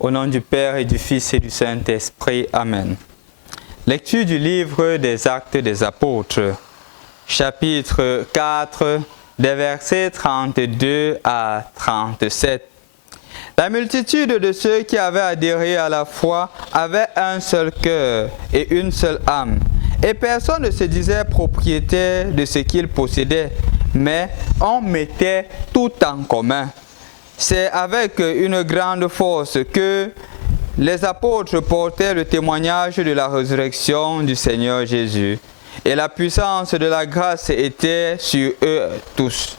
Au nom du Père et du Fils et du Saint-Esprit. Amen. Lecture du livre des Actes des Apôtres, chapitre 4, des versets 32 à 37. La multitude de ceux qui avaient adhéré à la foi avait un seul cœur et une seule âme, et personne ne se disait propriétaire de ce qu'il possédait, mais on mettait tout en commun. C'est avec une grande force que les apôtres portaient le témoignage de la résurrection du Seigneur Jésus, et la puissance de la grâce était sur eux tous.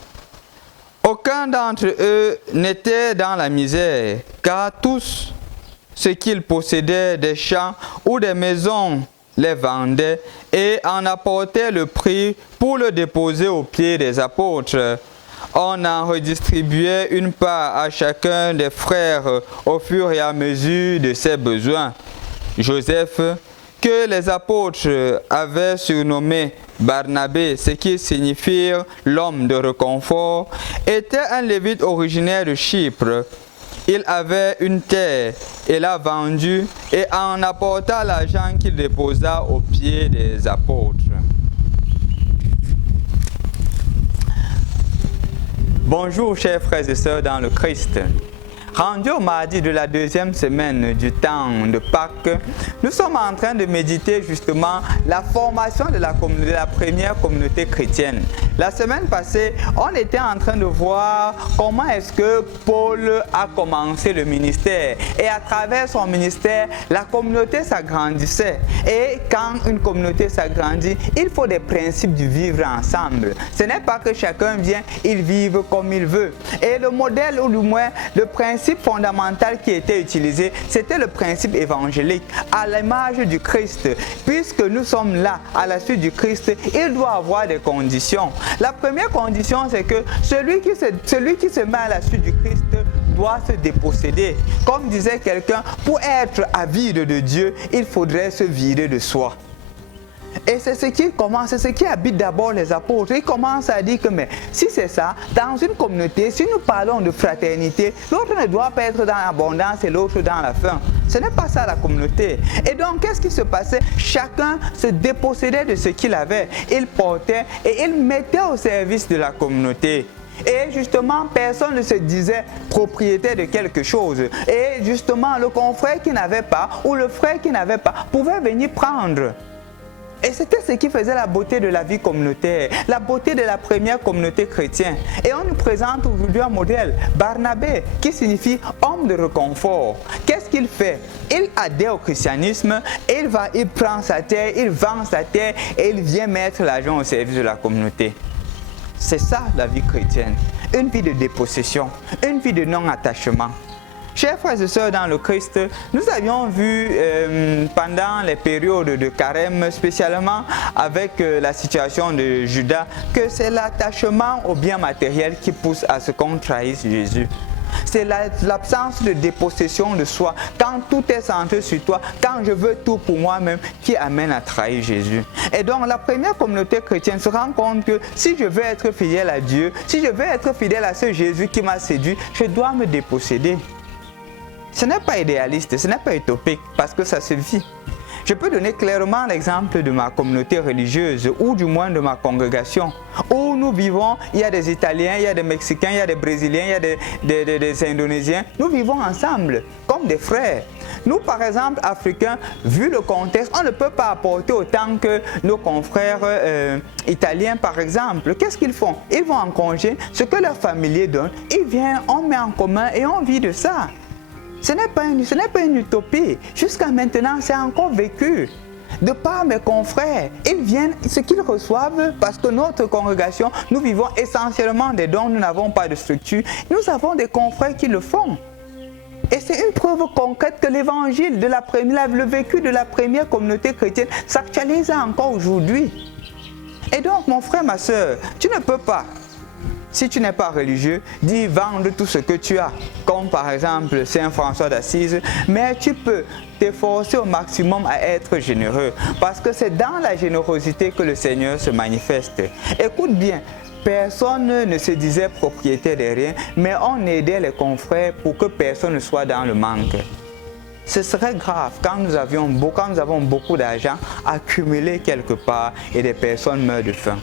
Aucun d'entre eux n'était dans la misère, car tous ceux qu'ils possédaient, des champs ou des maisons, les vendaient et en apportaient le prix pour le déposer aux pieds des apôtres. On en redistribuait une part à chacun des frères au fur et à mesure de ses besoins. Joseph, que les apôtres avaient surnommé Barnabé, ce qui signifie l'homme de réconfort, était un lévite originaire de Chypre. Il avait une terre et l'a vendue et en apporta l'argent qu'il déposa aux pieds des apôtres. Bonjour chers frères et sœurs dans le Christ. Rendu au mardi de la deuxième semaine du temps de Pâques, nous sommes en train de méditer justement la formation de la première communauté chrétienne. La semaine passée, on était en train de voir comment est-ce que Paul a commencé le ministère. Et à travers son ministère, la communauté s'agrandissait. Et quand une communauté s'agrandit, il faut des principes du vivre ensemble. Ce n'est pas que chacun vient, il vive comme il veut. Et le modèle, ou du moins le principe fondamental qui était utilisé, c'était le principe évangélique, à l'image du Christ. Puisque nous sommes là, à la suite du Christ, il doit avoir des conditions. La première condition, c'est que celui qui se met à la suite du Christ doit se déposséder. Comme disait quelqu'un, pour être avide de Dieu, il faudrait se vider de soi. Et c'est ce qui commence, c'est ce qui habite d'abord les apôtres. Ils commencent à dire que mais si c'est ça, dans une communauté, si nous parlons de fraternité, l'autre ne doit pas être dans l'abondance et l'autre dans la faim. Ce n'est pas ça la communauté. Et donc, qu'est-ce qui se passait? Chacun se dépossédait de ce qu'il avait. Il portait et il mettait au service de la communauté. Et justement, personne ne se disait propriétaire de quelque chose. Et justement, le confrère qui n'avait pas ou le frère qui n'avait pas pouvait venir prendre. Et c'était ce qui faisait la beauté de la vie communautaire, la beauté de la première communauté chrétienne. Et on nous présente aujourd'hui un modèle, Barnabé, qui signifie homme de réconfort. Qu'est-ce qu'il fait? Il adhère au christianisme, il prend sa terre, il vend sa terre et il vient mettre l'argent au service de la communauté. C'est ça la vie chrétienne, une vie de dépossession, une vie de non-attachement. Chers frères et sœurs dans le Christ, nous avions vu pendant les périodes de carême, spécialement avec la situation de Judas, que c'est l'attachement au bien matériel qui pousse à ce qu'on trahisse Jésus. C'est l'absence de dépossession de soi, quand tout est centré sur toi, quand je veux tout pour moi-même, qui amène à trahir Jésus. Et donc la première communauté chrétienne se rend compte que si je veux être fidèle à Dieu, si je veux être fidèle à ce Jésus qui m'a séduit, je dois me déposséder. Ce n'est pas idéaliste, ce n'est pas utopique, parce que ça se vit. Je peux donner clairement l'exemple de ma communauté religieuse, ou du moins de ma congrégation, où nous vivons, il y a des Italiens, il y a des Mexicains, il y a des Brésiliens, il y a des Indonésiens. Nous vivons ensemble, comme des frères. Nous, par exemple, Africains, vu le contexte, on ne peut pas apporter autant que nos confrères italiens, par exemple. Qu'est-ce qu'ils font? Ils vont en congé, ce que leurs familiers donnent, ils viennent, on met en commun et on vit de ça. Ce n'est pas une utopie. Jusqu'à maintenant, c'est encore vécu. De par mes confrères, ils viennent, ce qu'ils reçoivent, parce que notre congrégation, nous vivons essentiellement des dons, nous n'avons pas de structure. Nous avons des confrères qui le font. Et c'est une preuve concrète que l'évangile, le vécu de la première communauté chrétienne s'actualise encore aujourd'hui. Et donc, mon frère, ma soeur, tu ne peux pas, si tu n'es pas religieux, dis vendre tout ce que tu as, comme par exemple Saint François d'Assise, mais tu peux t'efforcer au maximum à être généreux, parce que c'est dans la générosité que le Seigneur se manifeste. Écoute bien, personne ne se disait propriétaire de rien, mais on aidait les confrères pour que personne ne soit dans le manque. Ce serait grave quand nous avons beaucoup d'argent accumulé quelque part et des personnes meurent de faim.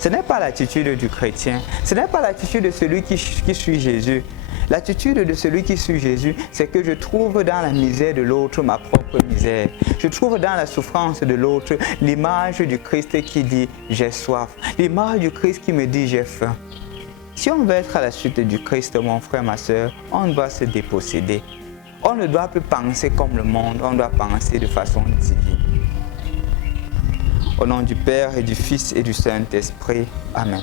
Ce n'est pas l'attitude du chrétien, ce n'est pas l'attitude de celui qui suit Jésus. L'attitude de celui qui suit Jésus, c'est que je trouve dans la misère de l'autre ma propre misère. Je trouve dans la souffrance de l'autre l'image du Christ qui dit « j'ai soif », l'image du Christ qui me dit « j'ai faim ». Si on veut être à la suite du Christ, mon frère, ma soeur, on doit se déposséder. On ne doit plus penser comme le monde, on doit penser de façon divine. Au nom du Père et du Fils et du Saint-Esprit. Amen.